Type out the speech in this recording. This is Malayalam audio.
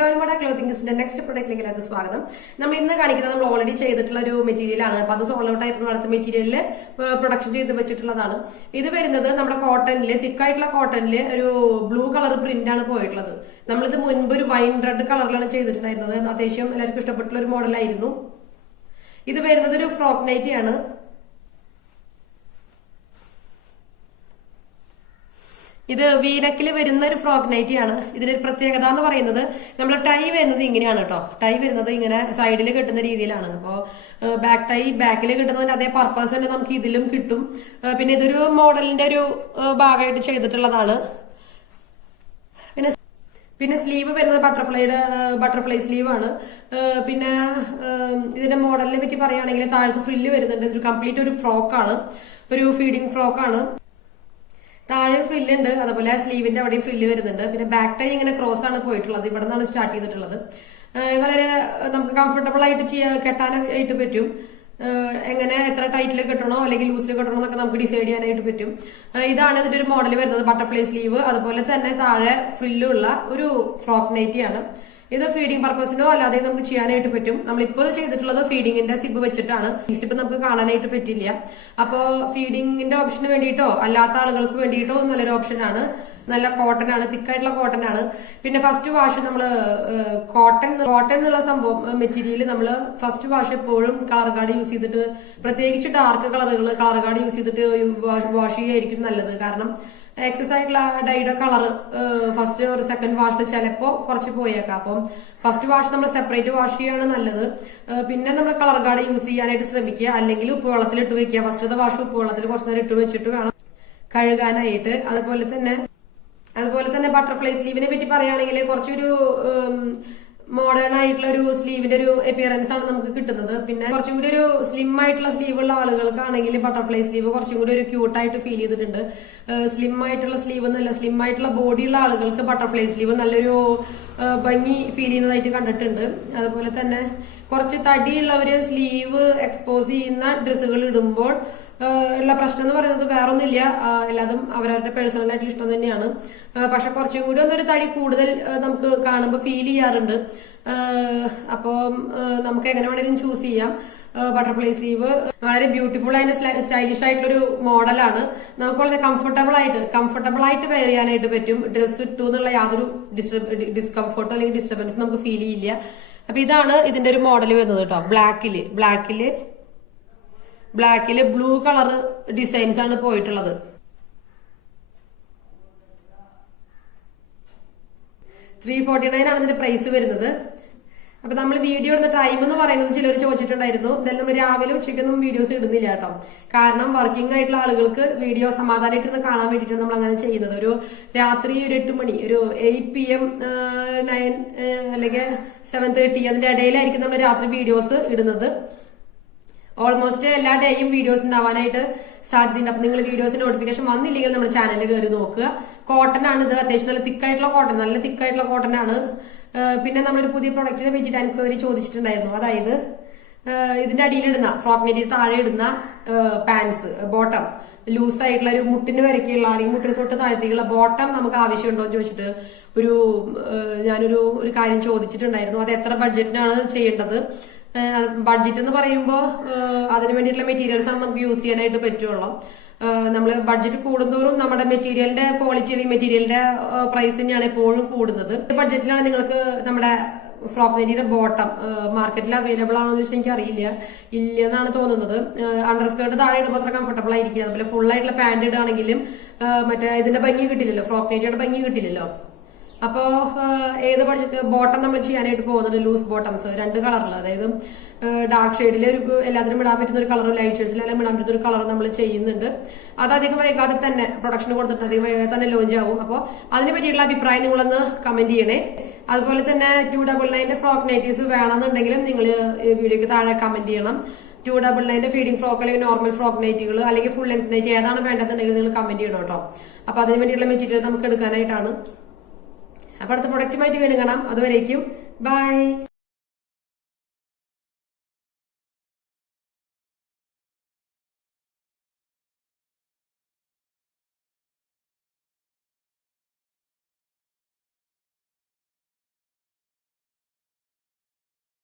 റോയൽ മോഡ ക്ലോത്തിങ്സിന്റെ നെക്സ്റ്റ് പ്രൊഡക്റ്റിലേക്ക് എല്ലാവർക്കും സ്വാഗതം. നമ്മൾ ഇന്ന് കാണിക്കുന്നത് നമ്മൾ ഓൾറെഡി ചെയ്തിട്ടുള്ള ഒരു മെറ്റീരിയൽ ആണ്. അപ്പൊ അത് സോൾ ഔട്ട് ആയിട്ട് അടുത്ത മെറ്റീരിയലില് പ്രൊഡക്ഷൻ ചെയ്ത് വെച്ചിട്ടുള്ളതാണ്. ഇത് വരുന്നത് നമ്മുടെ കോട്ടണില്, തിക്കായിട്ടുള്ള കോട്ടണില് ഒരു ബ്ലൂ കളർ പ്രിന്റ് ആണ് പോയിട്ടുള്ളത്. നമ്മളിത് മുൻപ് ഒരു വൈൻ റെഡ് കളറിലാണ് ചെയ്തിട്ടുണ്ടായിരുന്നത്. അത്യാവശ്യം എല്ലാവർക്കും ഇഷ്ടപ്പെട്ടുള്ള ഒരു മോഡലായിരുന്നു. ഇത് വരുന്നത് ഒരു ഫ്രോക്ക് നൈറ്റി ആണ്. ഇത് വീനക്കിൽ വരുന്ന ഒരു ഫ്രോക്ക് നൈറ്റി ആണ്. ഇതിനൊരു പ്രത്യേകത എന്ന് പറയുന്നത് നമ്മൾ ടൈ വരുന്നത് ഇങ്ങനെയാണ് കേട്ടോ. ടൈ വരുന്നത് ഇങ്ങനെ സൈഡിൽ കെട്ടുന്ന രീതിയിലാണ്. അപ്പോൾ ബാക്ക് ടൈ ബാക്കിൽ കിട്ടുന്നതിന് അതേ പർപ്പസ് തന്നെ നമുക്ക് ഇതിലും കിട്ടും. പിന്നെ ഇതൊരു മോഡലിന്റെ ഒരു ഭാഗമായിട്ട് ചെയ്തിട്ടുള്ളതാണ്. പിന്നെ സ്ലീവ് വരുന്നത് ബട്ടർഫ്ലൈ സ്ലീവ് ആണ്. പിന്നെ ഇതിന്റെ മോഡലിനെ പറ്റി പറയുകയാണെങ്കിൽ താഴത്ത് ഫ്രില്ല് വരുന്നുണ്ട്. ഇതൊരു കംപ്ലീറ്റ് ഒരു ഫ്രോക്കാണ്, ഒരു ഫീഡിങ് ഫ്രോക്കാണ്. താഴെ ഫ്രില്ലുണ്ട്, അതുപോലെ സ്ലീവിന്റെ അവിടെയും ഫ്രില്ല് വരുന്നുണ്ട്. പിന്നെ ബാക്ക് ടൈ ഇങ്ങനെ ക്രോസ് ആണ് പോയിട്ടുള്ളത്. ഇവിടെ നിന്നാണ് സ്റ്റാർട്ട് ചെയ്തിട്ടുള്ളത്. വളരെ നമുക്ക് കംഫർട്ടബിൾ ആയിട്ട് കെട്ടാനായിട്ട് പറ്റും. എങ്ങനെ എത്ര ടൈറ്റിൽ കെട്ടണോ അല്ലെങ്കിൽ ലൂസിൽ കെട്ടണോ എന്നൊക്കെ നമുക്ക് ഡിസൈഡ് ചെയ്യാനായിട്ട് പറ്റും. ഇതാണ് ഇതിന്റെ ഒരു മോഡൽ വരുന്നത്. ബട്ടർഫ്ലൈ സ്ലീവ്, അതുപോലെ തന്നെ താഴെ ഫ്രില്ലുള്ള ഒരു ഫ്രോക്ക് നൈറ്റിയാണ്. ഇത് ഫീഡിംഗ് പർപ്പസിനോ അല്ലാതെ നമുക്ക് ചെയ്യാനായിട്ട് പറ്റും. നമ്മളിപ്പോൾ ചെയ്തിട്ടുള്ളത് ഫീഡിങ്ങിന്റെ സിബ് വെച്ചിട്ടാണ്. ഈ സിബ് നമുക്ക് കാണാനായിട്ട് പറ്റില്ല. അപ്പോ ഫീഡിങ്ങിന്റെ ഓപ്ഷന് വേണ്ടിയിട്ടോ അല്ലാത്ത ആളുകൾക്ക് വേണ്ടിയിട്ടോ നല്ലൊരു ഓപ്ഷനാണ്. നല്ല കോട്ടൺ ആണ്, തിക്കായിട്ടുള്ള കോട്ടൺ ആണ്. പിന്നെ ഫസ്റ്റ് വാഷ് നമ്മള് കോട്ടൺ എന്നുള്ള സംഭവം മെറ്റീരിയൽ നമ്മള് ഫസ്റ്റ് വാഷ് എപ്പോഴും കളർ ഗാർഡ് യൂസ് ചെയ്തിട്ട്, പ്രത്യേകിച്ച് ഡാർക്ക് കളറുകൾ കളർ ഗാർഡ് യൂസ് ചെയ്തിട്ട് വാഷ് ചെയ്യായിരിക്കും നല്ലത്. കാരണം എക്സസ് ആയിട്ടുള്ള ഡൈയുടെ കളർ ഫസ്റ്റ് ഒരു സെക്കൻഡ് വാഷിൽ ചിലപ്പോ കുറച്ച് പോയേക്കാം. അപ്പം ഫസ്റ്റ് വാഷ് നമ്മൾ സെപ്പറേറ്റ് വാഷ് ചെയ്യാണ് നല്ലത്. പിന്നെ നമ്മൾ കളർ ഗാർഡ് യൂസ് ചെയ്യാനായിട്ട് ശ്രമിക്കുക. അല്ലെങ്കിൽ ഉപ്പ് വെള്ളത്തിൽ ഇട്ട് വെക്കുക. ഫസ്റ്റത്തെ വാഷ് ഉപ്പ് വെള്ളത്തിൽ കുറച്ച് നേരം ഇട്ട് വെച്ചിട്ട് വേണം കഴുകാനായിട്ട്. അതുപോലെ തന്നെ ബട്ടർഫ്ലൈ സ്ലീവിനെ പറ്റി പറയുകയാണെങ്കിൽ കുറച്ചൊരു മോഡേൺ ആയിട്ടുള്ള ഒരു സ്ലീവിന്റെ ഒരു അപ്പിയറൻസ് ആണ് നമുക്ക് കിട്ടുന്നത്. പിന്നെ കുറച്ചും കൂടി ഒരു സ്ലിം ആയിട്ടുള്ള സ്ലീവ് ഉള്ള ആളുകൾക്കാണെങ്കിൽ ബട്ടർഫ്ലൈ സ്ലീവ് കുറച്ചും കൂടി ഒരു ക്യൂട്ടായിട്ട് ഫീൽ ചെയ്തിട്ടുണ്ട്. സ്ലിം ആയിട്ടുള്ള സ്ലീവ് എന്നല്ല, സ്ലിം ആയിട്ടുള്ള ബോഡിയുള്ള ആളുകൾക്ക് ബട്ടർഫ്ലൈ സ്ലീവ് നല്ലൊരു ഭംഗി ഫീൽ ചെയ്യുന്നതായിട്ട് കണ്ടിട്ടുണ്ട്. അതുപോലെ തന്നെ കുറച്ച് തടിയുള്ളവര് സ്ലീവ് എക്സ്പോസ് ചെയ്യുന്ന ഡ്രസ്സുകൾ ഇടുമ്പോൾ ഉള്ള പ്രശ്നം എന്ന് പറയുന്നത് വേറൊന്നുമില്ല, എല്ലാതും അവരവരുടെ പേഴ്സണൽ ആയിട്ടുള്ള ഇഷ്ടം തന്നെയാണ്. പക്ഷെ കുറച്ചും കൂടി ഒന്നൊരു തടി കൂടുതൽ നമുക്ക് കാണുമ്പോൾ ഫീൽ ചെയ്യാറുണ്ട്. അപ്പോൾ നമുക്ക് എങ്ങനെ വേണമെങ്കിലും ചൂസ് ചെയ്യാം. ബട്ടർഫ്ലൈ സ്ലീവ് വളരെ ബ്യൂട്ടിഫുൾ ആൻഡ് സ്റ്റൈലിഷ് ആയിട്ടുള്ളൊരു മോഡലാണ്. നമുക്ക് വളരെ കംഫർട്ടബിൾ ആയിട്ട് വെയർ ചെയ്യാനായിട്ട് പറ്റും. ഡ്രസ്സ് ഇട്ടു എന്നുള്ള യാതൊരു ഡിസ്കംഫർട്ടോ അല്ലെങ്കിൽ ഡിസ്റ്റർബൻസ് നമുക്ക് ഫീൽ ചെയ്യില്ല. അപ്പൊ ഇതാണ് ഇതിന്റെ ഒരു മോഡൽ വരുന്നത് കേട്ടോ. ബ്ലാക്കില് ബ്ലൂ കളർ ഡിസൈൻസ് ആണ് പോയിട്ടുള്ളത്. $349 ആണ് ഇതിന്റെ പ്രൈസ് വരുന്നത്. അപ്പൊ നമ്മൾ വീഡിയോ ഇടുന്ന ടൈം എന്ന് പറയുന്നത് ചിലർ ചോദിച്ചിട്ടുണ്ടായിരുന്നു. ഇതെല്ലാം നമ്മൾ രാവിലെ ഉച്ചയ്ക്കൊന്നും വീഡിയോസ് ഇടുന്നില്ല കേട്ടോ. കാരണം വർക്കിംഗ് ആയിട്ടുള്ള ആളുകൾക്ക് വീഡിയോ സമാധാനമായിട്ട് കാണാൻ വേണ്ടിയിട്ടാണ് നമ്മൾ അങ്ങനെ ചെയ്യുന്നത്. ഒരു രാത്രി ഒരു 8 മണി, ഒരു 8 PM 9 അല്ലെങ്കിൽ 7:30 അതിന്റെ ഇടയിലായിരിക്കും നമ്മൾ രാത്രി വീഡിയോസ് ഇടുന്നത്. ഓൾമോസ്റ്റ് എല്ലാ ഡേയും വീഡിയോസ് ഉണ്ടാവാനായിട്ട് സാധ്യതയുണ്ട്. അപ്പൊ നിങ്ങൾ വീഡിയോസിന്റെ നോട്ടിഫിക്കേഷൻ വന്നില്ലെങ്കിൽ നമ്മുടെ ചാനലിൽ കയറി നോക്കുക. കോട്ടൺ ആണ് ഇത്. അത്യാവശ്യം നല്ല തിക്കായിട്ടുള്ള കോട്ടൺ ആണ്. പിന്നെ നമ്മളൊരു പുതിയ പ്രൊഡക്റ്റിനെ പറ്റിയിട്ട് എൻക്വയറി ചോദിച്ചിട്ടുണ്ടായിരുന്നു. അതായത് ഇതിന്റെ അടിയിലിടുന്ന ഫ്രോക്ക് മെറ്റീരിയൽ താഴെ ഇടുന്ന പാൻസ് ബോട്ടം ലൂസ് ആയിട്ടുള്ള ഒരു മുട്ടിന് വരയ്ക്കുള്ള അല്ലെങ്കിൽ മുട്ടിന് തൊട്ട് താഴത്തേക്കുള്ള ബോട്ടം നമുക്ക് ആവശ്യമുണ്ടോ എന്ന് ചോദിച്ചിട്ട് ഞാനൊരു കാര്യം ചോദിച്ചിട്ടുണ്ടായിരുന്നു. അത് എത്ര ബഡ്ജറ്റിനാണ് ചെയ്യേണ്ടത്? ബഡ്ജറ്റ് എന്ന് പറയുമ്പോൾ അതിന് വേണ്ടിയിട്ടുള്ള മെറ്റീരിയൽസ് ആണ് നമുക്ക് യൂസ് ചെയ്യാനായിട്ട് പറ്റുള്ളൂ. നമ്മൾ ബഡ്ജറ്റ് കൂടുന്തോറും നമ്മുടെ മെറ്റീരിയലിന്റെ ക്വാളിറ്റി അല്ലെങ്കിൽ മെറ്റീരിയലിന്റെ പ്രൈസ് തന്നെയാണ് എപ്പോഴും കൂടുന്നത്. ബഡ്ജറ്റിലാണ് നിങ്ങൾക്ക് നമ്മുടെ ഫ്രോക്ക് നൈറ്റിയുടെ ബോട്ടം മാർക്കറ്റിൽ അവൈലബിൾ ആണോ എന്ന് ചോദിച്ചാൽ എനിക്ക് അറിയില്ല, ഇല്ല എന്നാണ് തോന്നുന്നത്. അണ്ടർ സ്കേർട്ട് താഴെ ഇടുമ്പോൾ അത്ര കംഫർട്ടബിൾ ആയിരിക്കും. അതുപോലെ ഫുൾ ആയിട്ടുള്ള പാന്റ് ഇടുകയാണെങ്കിലും മറ്റേ ഇതിന്റെ ഭംഗി കിട്ടില്ലല്ലോ, ഫ്രോക്ക് നൈറ്റിയുടെ ഭംഗി കിട്ടില്ലല്ലോ. അപ്പോ ഏത് ബഡ്ജറ്റ് ബോട്ടം നമ്മൾ ചെയ്യാനായിട്ട് പോകുന്നത് ലൂസ് ബോട്ടംസ് 2 കളറിൽ, അതായത് ഡാർക്ക് ഷെയ്ഡിൽ എല്ലാത്തിനും ഇടാൻ പറ്റുന്ന ഒരു കളറും ലൈറ്റ് ഷെയ്ഡ്സിലെല്ലാം ഇടാൻ പറ്റുന്ന ഒരു കളറും നമ്മൾ ചെയ്യുന്നുണ്ട്. അത് അധികം വൈകാതെ തന്നെ പ്രൊഡക്ഷൻ കൊടുത്തിട്ട് അധികം വൈകാതെ തന്നെ ലോഞ്ച് ആവും. അപ്പോൾ അതിനെ പറ്റിയുള്ള അഭിപ്രായം നിങ്ങളൊന്ന് കമന്റ് ചെയ്യണേ. അതുപോലെ തന്നെ 299 ഫ്രോക്ക് നൈറ്റീസ് വേണമെന്നുണ്ടെങ്കിലും നിങ്ങൾ വീഡിയോക്ക് താഴെ കമന്റ് ചെയ്യണം. 299 ഫീഡിംഗ് ഫ്രോക്ക് അല്ലെങ്കിൽ നോർമൽ ഫ്രോക്ക് നൈറ്റികൾ അല്ലെങ്കിൽ ഫുൾ ലെങ്ത് നൈറ്റി ഏതാണ് വേണ്ടതെന്നുണ്ടെങ്കിൽ നിങ്ങൾ കമന്റ് ചെയ്യണം കേട്ടോ. അപ്പൊ അതിന് വേണ്ടിയുള്ള മെറ്റീരിയൽ നമുക്ക് എടുക്കാനായിട്ടാണ്. അപ്പൊ അടുത്ത പ്രൊഡക്റ്റുമായിട്ട് വീണ്ടും കാണാം. അതുവരേക്കും ബൈ.